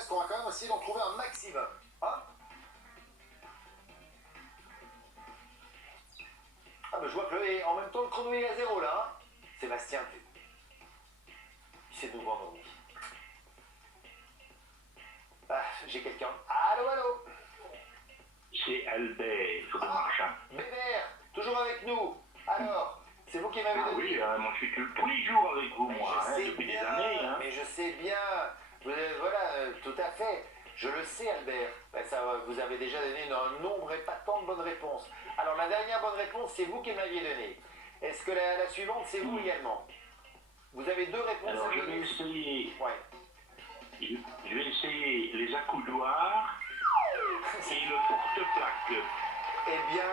reste, on va quand même essayer d'en trouver un maximum. Hein? Ah ben je vois que en même temps le chrono est à 0 là. Hein? Sébastien, il s'est nous endormi. Ah, j'ai quelqu'un. Allô, allô? C'est Albert, le marchand. Bébert, toujours avec nous. Alors, c'est vous qui m'avez Ah donné... oui, moi je suis tous les jours avec vous, Mais moi, je sais depuis bien, des années. Hein. mais je sais bien. Voilà, tout à fait. Je le sais, Albert. Ben, ça, vous avez déjà donné un nombre épatant de bonnes réponses. Alors, la dernière bonne réponse, c'est vous qui me l'aviez donnée. Est-ce que la suivante, c'est vous également? Vous avez deux réponses Alors à je donner. vais essayer, Ouais. je vais essayer les accoudoirs et le porte-plaque. Eh bien...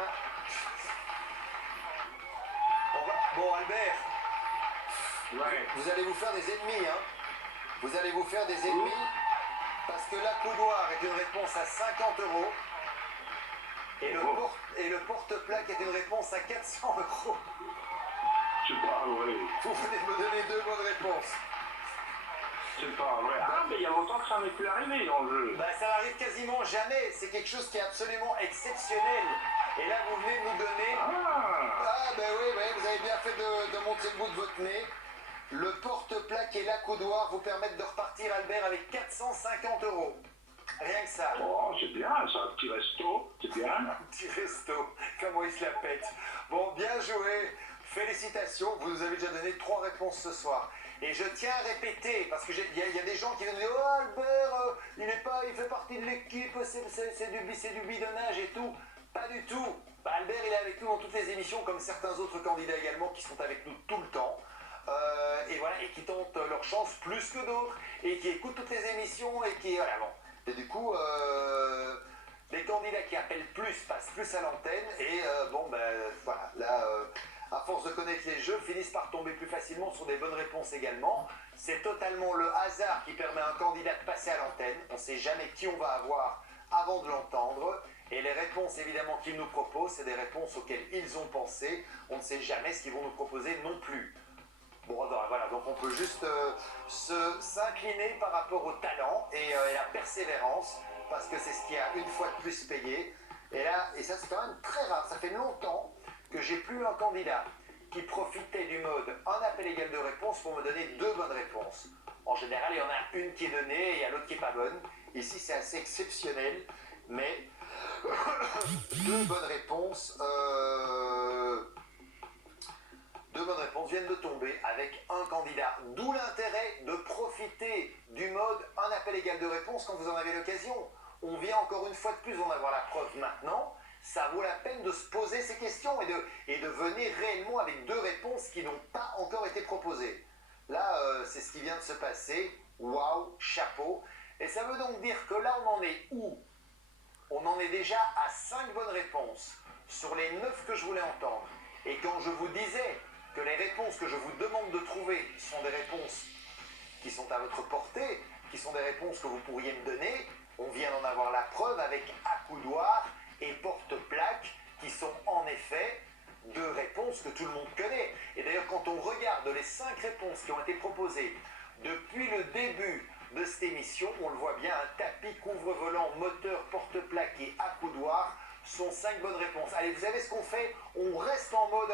Bon, Albert, Ouais. vous allez vous faire des ennemis, hein. Vous allez vous faire des ennemis parce que l'accoudoir est une réponse à 50 euros et le porte-plaque est une réponse à 400 euros. C'est pas vrai. Vous venez de me donner deux bonnes réponses. C'est pas vrai. Ah, mais il y a longtemps que ça m'est plus arrivé dans le jeu. Bah, ça n'arrive quasiment jamais. C'est quelque chose qui est absolument exceptionnel. Et là, vous venez de nous donner... Ah, ben oui, vous avez bien fait de montrer le bout de votre nez. Le porte-plaque et l'accoudoir vous permettent de repartir, Albert, avec 450 euros. Rien que ça. Oh, c'est bien, ça, un petit resto, c'est bien. Un petit resto. Comment il se la pète. Bon, bien joué. Félicitations, vous nous avez déjà donné 3 réponses ce soir. Et je tiens à répéter, parce qu'il y a des gens qui viennent dire « Oh Albert, il fait partie de l'équipe, c'est du bidonnage et tout ». Pas du tout. Bah, Albert, il est avec nous dans toutes les émissions, comme certains autres candidats également qui sont avec nous tout le temps. Et voilà, et qui tentent leur chance plus que d'autres, et qui écoutent toutes les émissions, et qui... Voilà, bon. Et du coup... les candidats qui appellent plus passent plus à l'antenne et bon ben voilà, là à force de connaître les jeux, finissent par tomber plus facilement sur des bonnes réponses également. C'est totalement le hasard qui permet à un candidat de passer à l'antenne. On ne sait jamais qui on va avoir avant de l'entendre. Et les réponses évidemment qu'ils nous proposent, c'est des réponses auxquelles ils ont pensé. On ne sait jamais ce qu'ils vont nous proposer non plus. Bon, voilà, donc on peut juste s'incliner par rapport au talent et la persévérance, parce que c'est ce qui a une fois de plus payé. Et ça c'est quand même très rare, ça fait longtemps que j'ai plus un candidat qui profitait du mode un appel égal de réponse pour me donner 2 bonnes réponses. En général, il y en a une qui est donnée et il y a l'autre qui n'est pas bonne. Ici c'est assez exceptionnel, mais 2 bonnes réponses... 2 bonnes réponses viennent de tomber avec un candidat. D'où l'intérêt de profiter du mode un appel égal de réponse quand vous en avez l'occasion. On vient encore une fois de plus en avoir la preuve maintenant. Ça vaut la peine de se poser ces questions et de venir réellement avec 2 réponses qui n'ont pas encore été proposées. Là, c'est ce qui vient de se passer. Waouh, chapeau. Et ça veut donc dire que là, on en est où? On en est déjà à 5 bonnes réponses sur les 9 que je voulais entendre. Et quand je vous disais que les réponses que je vous demande de trouver sont des réponses qui sont à votre portée, qui sont des réponses que vous pourriez me donner, on vient d'en avoir la preuve avec accoudoir et porte-plaque, qui sont en effet 2 réponses que tout le monde connaît. Et d'ailleurs, quand on regarde les 5 réponses qui ont été proposées depuis le début de cette émission, on le voit bien, un tapis, couvre-volant, moteur, porte-plaque et accoudoir sont 5 bonnes réponses. Allez, vous savez ce qu'on fait? On reste en mode...